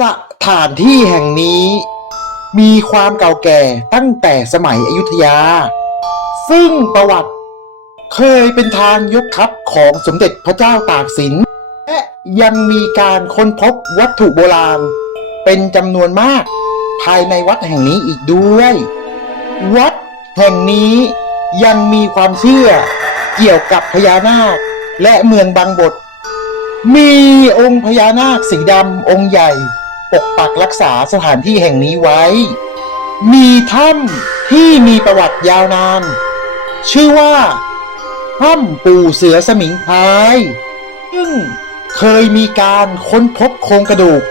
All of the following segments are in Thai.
สถานที่แห่งนี้ มีความเก่าแก่ตั้งแต่สมัยอยุธยา ซึ่งประวัติเคยเป็นทางยกทัพของสมเด็จพระเจ้าตากสิน และยังมีการค้นพบวัตถุโบราณ เป็นจำนวนมากภายในวัดแห่งนี้อีกด้วย วัดแห่งนี้ยังมีความเชื่อเกี่ยวกับพญานาคและเมืองบางบท มีองค์พญานาคสีดำองค์ใหญ่ ปกปักรักษาสถานที่แห่งนี้ไว้ มีถ้ำที่มีประวัติยาวนาน ชื่อว่าถ้ำปู่เสือสมิงพราย ซึ่งเคยมีการค้นพบโครงกระดูก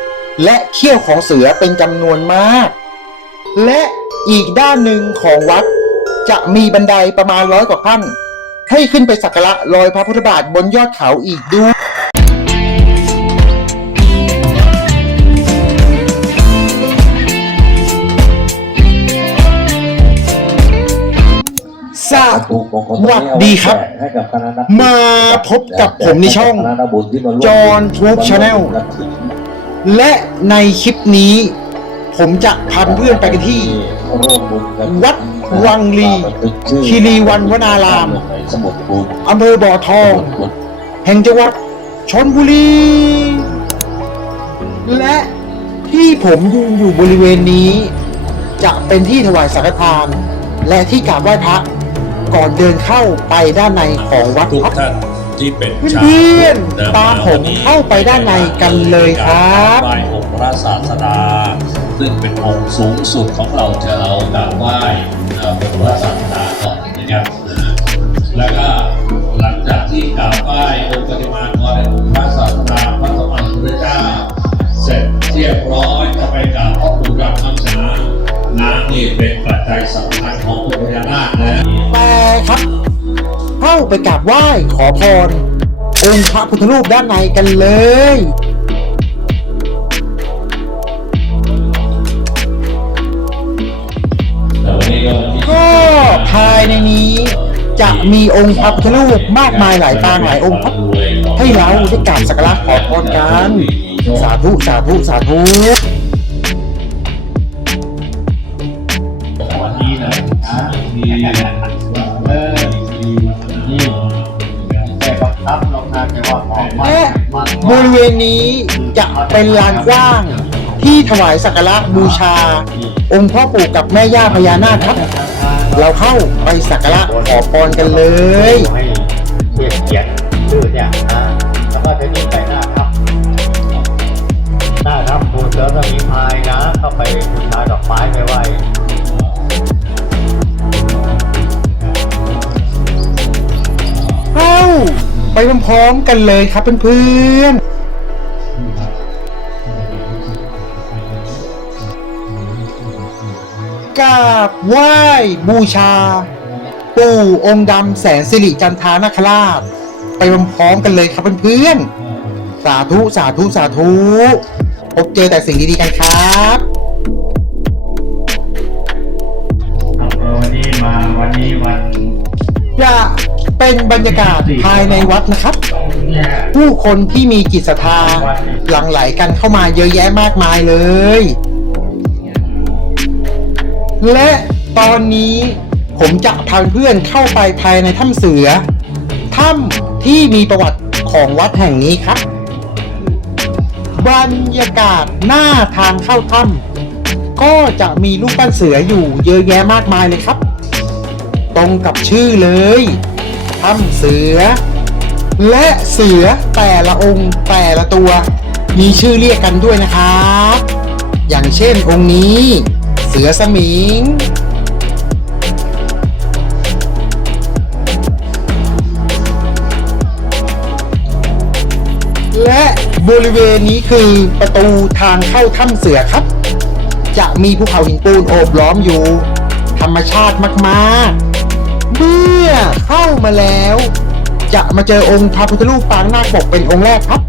และเขี้ยวของเสือเป็นจำนวนมาก และอีกด้านหนึ่งของวัดจะมีบันไดประมาณร้อยกว่าขั้น ให้ขึ้นไปสักการะรอยพระพุทธบาทบนยอดเขาอีกด้วย วัสดีครับ มาพบกับผมในช่อง John Tube Channel และในคลิปนี้ ผมจะพาเพื่อนไปกันที่ วัดวังลีคีรีวันวนารามอำเภอบ่อทอง แห่งจังหวัดชนบุรี และที่ผมยืนอยู่บริเวณนี้ จะเป็นที่ถวายสังฆทาน และที่กราบไหว้พระ ก่อนเดินเข้าไปด้านในของวัดทุกครับท่านที่เป็นเพื่ชาวอนพุทธๆตามผมเข้าไปด้านในกันเลยครับไหว้องค์พระศาสดา ซึ่งเป็นองค์สูงสุดของเราจะเอากราบไหว้เอ่อองค์พระศาสดาก่อนนะครับแล้วก็หลังจากที่กราบไหว้ ไปกราบไหว้ขอพร องค์พระพุทธรูปด้านในกันเลยก็ภายในนี้จะมีองค์พระพุทธรูปมากมายหลายปางหลายองค์ครับให้เราได้กราบสักการะขอพรกัน สาธุ สาธุ สาธุ แต่ว่าออกมาและบริเวณนี้จะเป็นลานกว้างที่ถวายสักการะบูชา องค์พ่อปู่กับแม่ย่าพญานาคครับ เราเข้าไปสักการะขอพรกันเลยเขียนเขียนชื่อเนี่ยนะแล้วก็จะนี่ไปหน้าทับหน้าทับปูเสือสมิงพายนะเข้าไปบูชาดอกไม้ไปไหว้ ไปพร้อมๆกันเลยครับเพื่อนๆกราบไหว้บูชา ปู่องค์ดำแสนสิริจันทานาคราช ไปพร้อมๆกันเลยครับเพื่อนๆสาธุ สาธุ สาธุ พบเจอแต่สิ่งดีๆกันครับ เป็นบรรยากาศภายในวัดนะครับ ผู้คนที่มีจิตศรัทธาหลั่งไหลกันเข้ามาเยอะแยะมากมายเลย และตอนนี้ผมจะพาเพื่อนเข้าไปภายในถ้ำเสือ ถ้ำที่มีประวัติของวัดแห่งนี้ครับ บรรยากาศหน้าทางเข้าถ้ำก็จะมีรูปปั้นเสืออยู่เยอะแยะมากมายเลยครับ ตรงกับชื่อเลย ถ้ำเสือ และเสือแต่ละองค์แต่ละตัว มีชื่อเรียกกันด้วยนะครับ อย่างเช่นองค์นี้ เสือสมิง และบริเวณนี้คือประตูทางเข้าถ้ำเสือครับ จะมีภูเขาหินปูนโอบล้อมอยู่ ธรรมชาติมาก ๆ เมื่อเข้ามาแล้ว จะมาเจอองค์พระพุทธรูปปางนาคปกเป็นองค์แรกครับ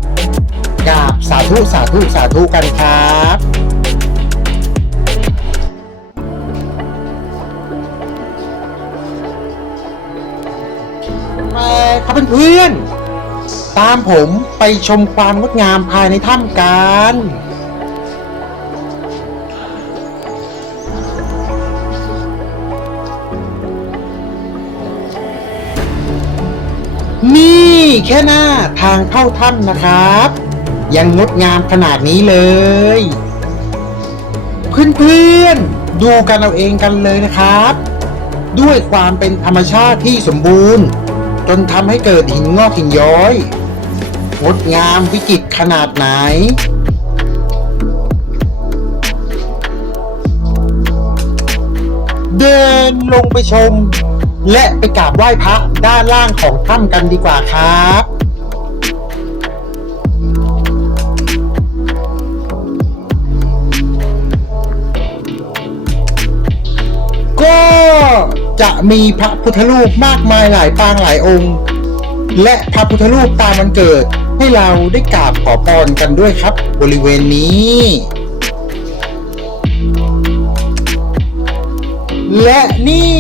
กราบสาธุสาธุสาธุกันครับแต่ครับเพื่อนๆตามผมไปชมความงดงามภายในถ้ำกัน แค่หน้าทางเข้าถ้ำนะครับ ยังงดงามขนาดนี้เลย เพื่อนๆ ดูกันเอาเองกันเลยนะครับ ด้วยความเป็นธรรมชาติที่สมบูรณ์ จนทำให้เกิดหินงอกหินย้อย งดงามวิจิตรขนาดไหนเดินลงไปชม และไปกราบไหว้พระด้านล่างของถ้ำกันดีกว่าครับก็จะมีพระพุทธรูปมากมายหลายปางหลายองค์ และพระพุทธรูปตามวันเกิดให้เราได้กราบขอพรกันด้วยครับ บริเวณนี้ และนี่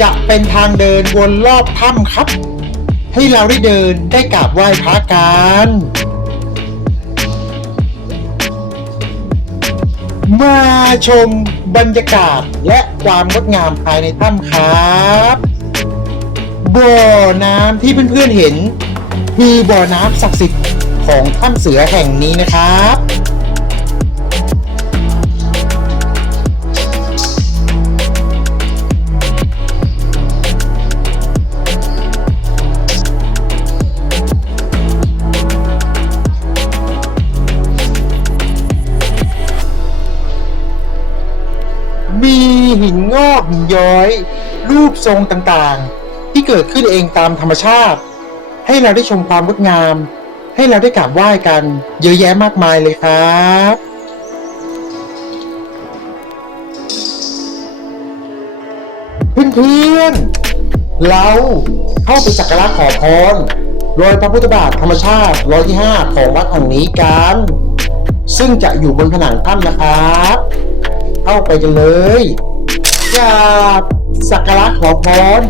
จะเป็นทางเดินวนรอบถ้ำครับ ให้เราได้เดินได้กราบไหว้พระกันมาชมบรรยากาศและความงดงามภายในถ้ำครับบ่อน้ำที่เพื่อนๆเห็น คือบ่อน้ำศักดิ์สิทธิ์ของถ้ำเสือแห่งนี้นะครับ หินงอกหินย้อย รูปทรงต่างๆ ที่เกิดขึ้นเองตามธรรมชาติ ให้เราได้ชมความงดงาม ให้เราได้กราบไหว้กัน เยอะแยะมากมายเลยครับเพื่อนๆเราเข้าไปสักการะขอพรรอยพระพุทธบาทธรรมชาติร้อยที่ห้าของวัดแห่งนี้กัน ซึ่งจะอยู่บนผนังถ้ำนะครับ เข้าไปกันเลย กราบสักการะขอพร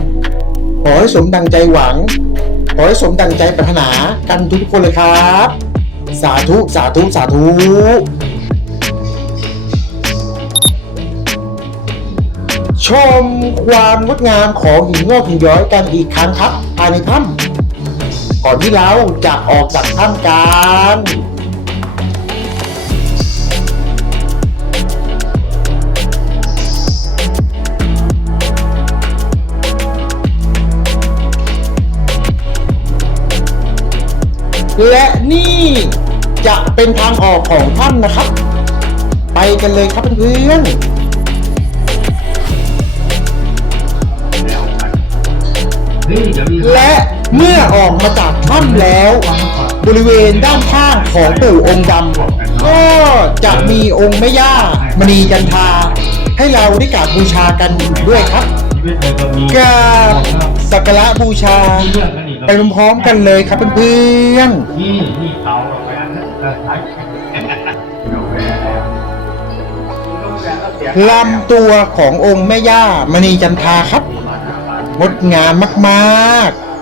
ขอให้สมดังใจหวัง ขอให้สมดังใจปรารถนากันทุกคนเลยครับ สาธุ สาธุ สาธุชมความงดงามของหินงอกหินย้อยกันอีกครั้งครับภายในถ้ำก่อนที่เราจะออกจากถ้ำกัน และนี่จะเป็นทางออกของถ้ำนนะครับ ไปกันเลยครับเพื่อนและเมื่อออกมาจากถ้ำแล้ว บริเวณด้านข้างของปู่องค์ดำก็จะมีองค์แม่ย่ามณีจันทา ให้เราได้กราบบูชากันด้วยครับกราบสักการะบูชา ไปพร้อมๆกันเลยครับเพื่อนที่ที่เขาเอาไปอันนั้นเออใช้เอาไปแล้วลำตัวขององค์แม่ย่ามณีจันทาครับ งดงามมากๆ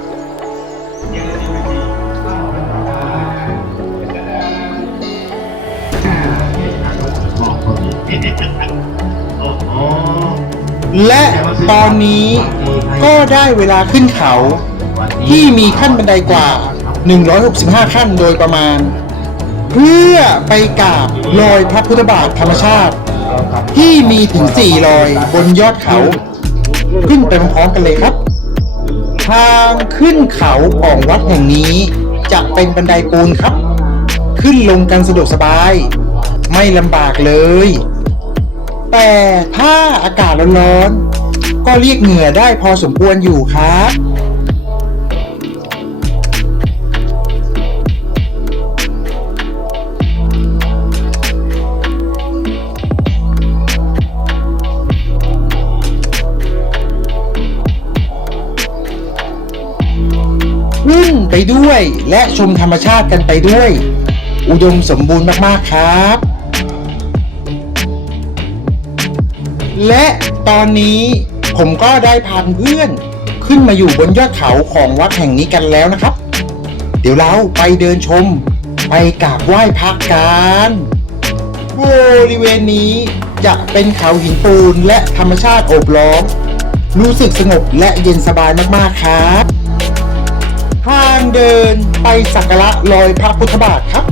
และตอนนี้ก็ได้เวลาขึ้นเขา ที่มีขั้นบันไดกว่า 165 ขั้นโดยประมาณ เพื่อไปกราบรอยพระพุทธบาทธรรมชาติ ที่มีถึง 4 รอยบนยอดเขา ขึ้นไปพร้อมๆกันเลยครับ ทางขึ้นเขาของวัดแห่งนี้ จะเป็นบันไดปูนครับ ขึ้นลงกันสะดวกสบาย ไม่ลำบากเลย แต่ถ้าอากาศร้อนๆก็เรียกเหงื่อได้พอสมควรอยู่ครับ ไปด้วย และชมธรรมชาติกันไปด้วย อุดมสมบูรณ์มาก ๆ ครับ และตอนนี้ผมก็ได้พาเพื่อนขึ้นมาอยู่บนยอดเขาของวัดแห่งนี้กันแล้วนะครับ เดี๋ยวเราไปเดินชม ไปกราบไหว้พระกันบริเวณนี้จะเป็นเขาหินปูนและธรรมชาติโอบล้อม รู้สึกสงบและเย็นสบายมาก ๆ ครับางเดินไปสักการะรอยพระพุทธบาทครับ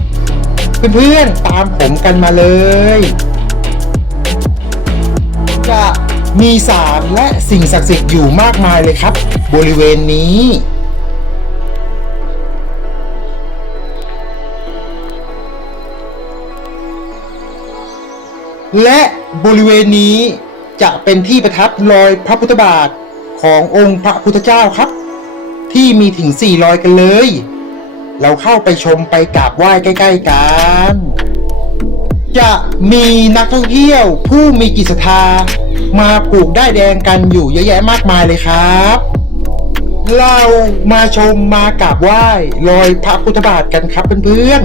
เพื่อนๆตามผมกันมาเลย จะมีสารและสิ่งศักดิ์สิทธิ์อยู่มากมายเลยครับ บริเวณนี้และบริเวณนี้จะเป็นที่ประทับรอยพระพุทธบาทขององค์พระพุทธเจ้าครับ ที่มีถึง4รอยกันเลย เราเข้าไปชมไปกราบไหว้ใกล้ ๆ กัน จะมีนักท่องเที่ยวผู้มีจิตศรัทธามาปลูกได้แดงกันอยู่เยอะแยะมากมายเลยครับ เรามาชมมากราบไหว้รอยพระพุทธบาทกันครับเพื่อน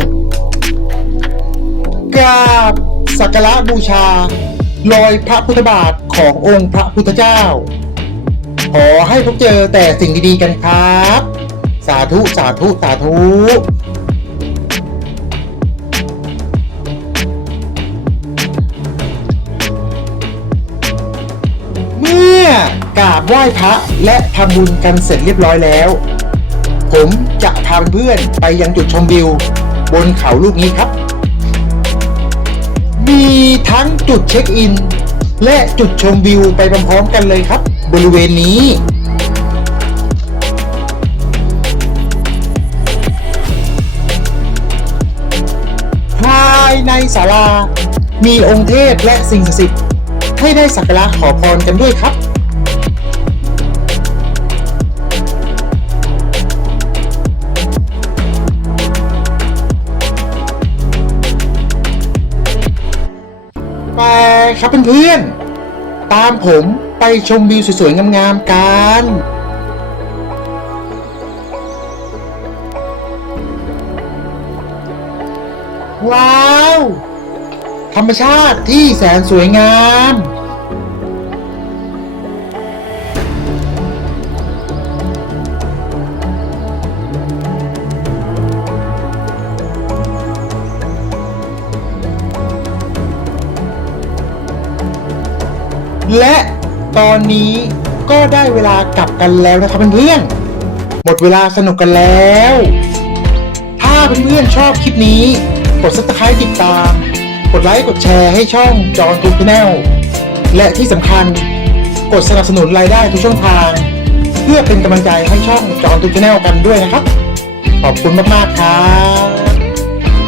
ๆกราบสักการะบูชารอยพระพุทธบาทขององค์พระพุทธเจ้า ขอให้พบเจอแต่สิ่งดีๆกันครับ สาธุ สาธุ สาธุเมื่อกราบไหว้พระและทำบุญกันเสร็จเรียบร้อยแล้ว ผมจะพาเพื่อนไปยังจุดชมวิว บนเขาลูกนี้ครับ มีทั้งจุดเช็คอิน และจุดชมวิวไปพร้อมๆกันเลยครับ บริเวณนี้ ภายในศาลา มีองค์เทพและสิ่งศักดิ์สิทธิ์ให้ได้สักการะขอพรกันด้วยครับไปครับเพื่อนๆตามผม ไปชมวิวสวยๆ งามๆ กันว้าว ธรรมชาติที่แสนสวยงาม และ ตอนนี้ก็ได้เวลากลับกันแล้วนะครับเพื่อนๆหมดเวลาสนุกกันแล้ว ถ้าเพื่อนๆชอบคลิปนี้ กด subscribe ติดตาม กดไลค์กดแชร์ให้ช่องจอนทูชแนลและที่สำคัญกดสนับสนุนรายได้ทุกช่องทาง เพื่อเป็นกำลังใจให้ช่องจอนทูชแนลกันด้วยนะครับ ขอบคุณมากๆครับ